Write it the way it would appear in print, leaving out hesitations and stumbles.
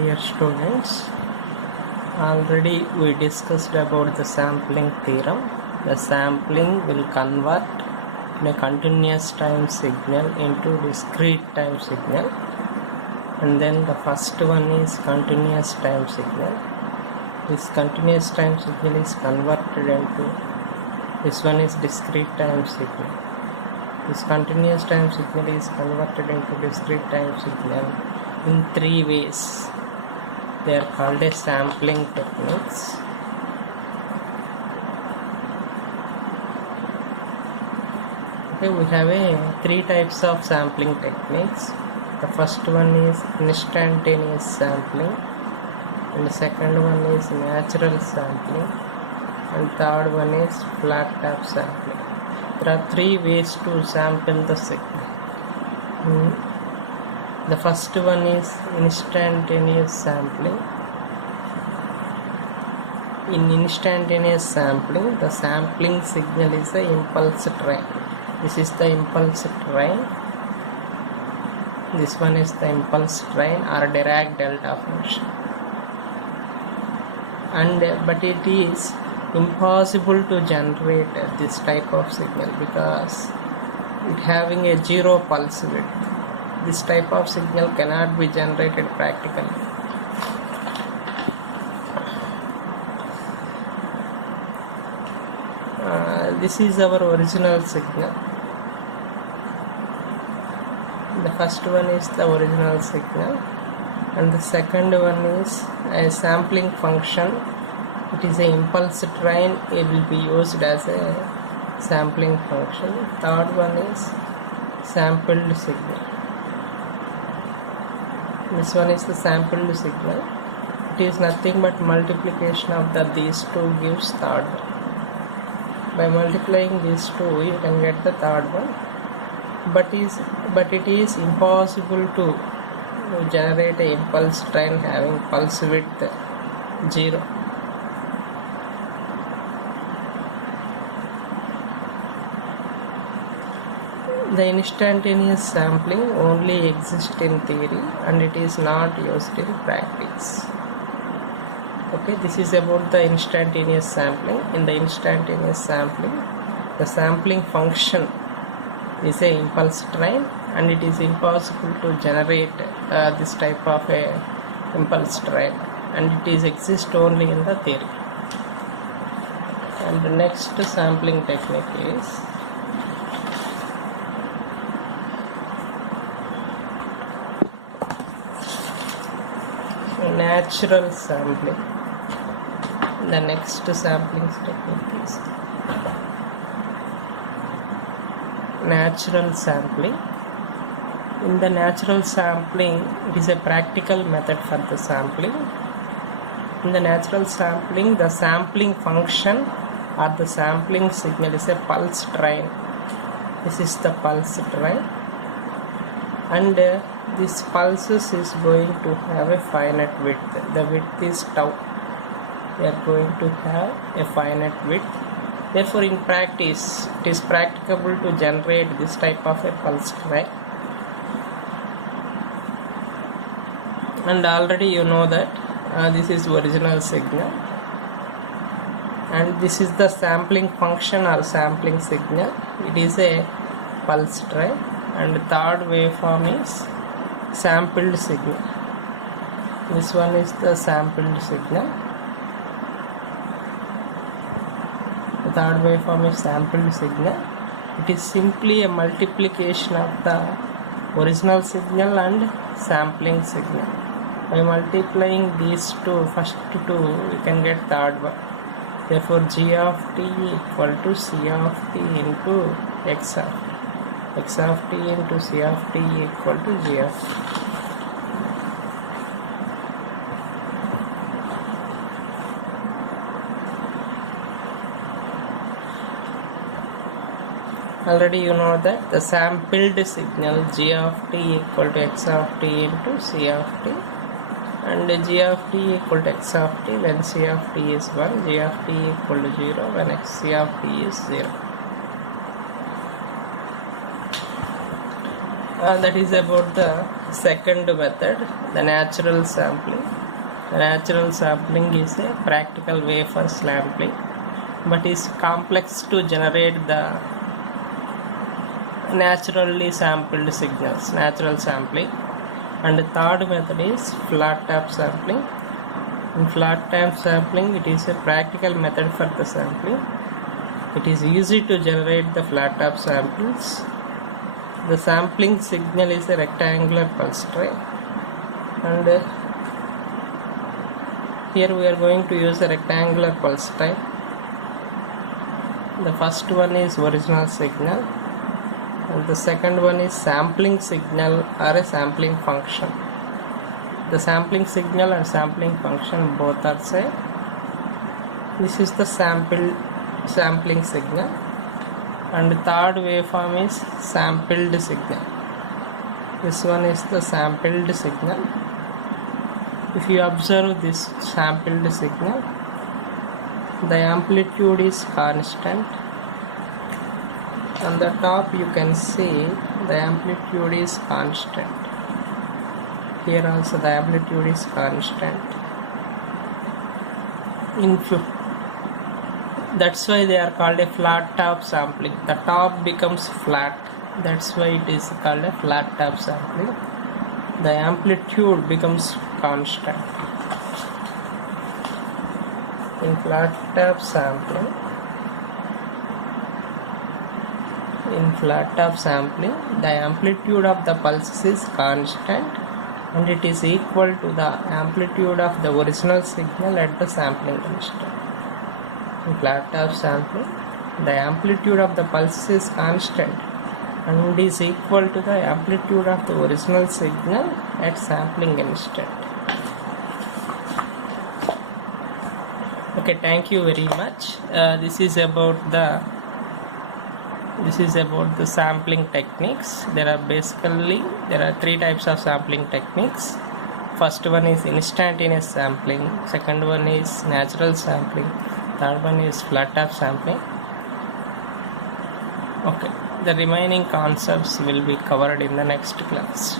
dear students, already we discussed about the sampling theorem. The sampling will convert a continuous time signal into discrete time signal, and then the first one is continuous time signal. This continuous time signal is converted into, this one is discrete time signal. This continuous time signal is converted into discrete time signal in three ways. They are called as sampling techniques. Okay, we have three types of sampling techniques. The first one is instantaneous sampling, and the second one is natural sampling, and third one is flat top sampling. There are three ways to sample the signal. The first one is instantaneous sampling. In instantaneous sampling, the sampling signal is the impulse train. This is the impulse train. This one is the impulse train or Dirac delta function. But it is impossible to generate this type of signal because it having a zero pulse width. This type of signal cannot be generated practically. This is our original signal. The first one is the original signal, and the second one is a sampling function. It is an impulse train. It will be used as a sampling function. Third one is sampled signal. This one is the sampled signal. It is nothing but multiplication of these two gives third one. By multiplying these two, you can get the third one. But it is impossible to generate an impulse train having pulse width 0. The instantaneous sampling only exists in theory and it is not used in practice. Okay, this is about the instantaneous sampling. In the instantaneous sampling, the sampling function is an impulse train and it is impossible to generate this type of a impulse train, and it is exist only in the theory. And the next sampling technique is natural sampling. The next sampling technique is natural sampling. In the natural sampling, it is a practical method for the sampling. In the natural sampling, the sampling function or the sampling signal is a pulse train. This is the pulse train, and this pulses is going to have a finite width. The width is tau. We are going to have a finite width. Therefore, in practice, it is practicable to generate this type of a pulse train. And already you know that this is original signal, and this is the sampling function or sampling signal. It is a pulse train, and the third waveform is sampled signal. This one is the sampled signal. The third waveform is sampled signal. It is simply a multiplication of the original signal and sampling signal. By multiplying these two, first two, we can get third one. Therefore, G of t equal to C of t into X of t. X of t into C of t equal to G of t. Already you know that the sampled signal G of t equal to X of t into C of t, and G of t equal to X of t when C of t is 1, G of t equal to 0 when C of t is 0. That is about the Second method, the natural sampling. The natural sampling is a practical way for sampling, but is complex to generate the naturally sampled signals, natural sampling. And the third method is flat tap sampling. In flat tap sampling, it is a practical method for the sampling. It is easy to generate the flat tap samples. The sampling signal is a rectangular pulse tray, and here we are going to use a rectangular pulse type. The first one is original signal, and the second one is sampling signal or a sampling function. The sampling signal and sampling function both are same. This is the sampling signal, and the third waveform is sampled signal. This one is the sampled signal. If you observe this sampled signal, the amplitude is constant. On the top you can see the amplitude is constant. Here also the amplitude is constant. That's why they are called a flat tap sampling. The top becomes flat. That's why it is called a flat tap sampling. The amplitude becomes constant. In flat tap sampling, the amplitude of the pulses is constant, and it is equal to the amplitude of the original signal at the sampling instant. In flat tap sampling, the amplitude of the pulse is constant and is equal to the amplitude of the original signal at sampling instant. Okay, thank you very much. This is about the sampling techniques. There are three types of sampling techniques. First one is instantaneous sampling, second one is natural sampling, third one is flat tap sampling. Okay, the remaining concepts will be covered in the next class.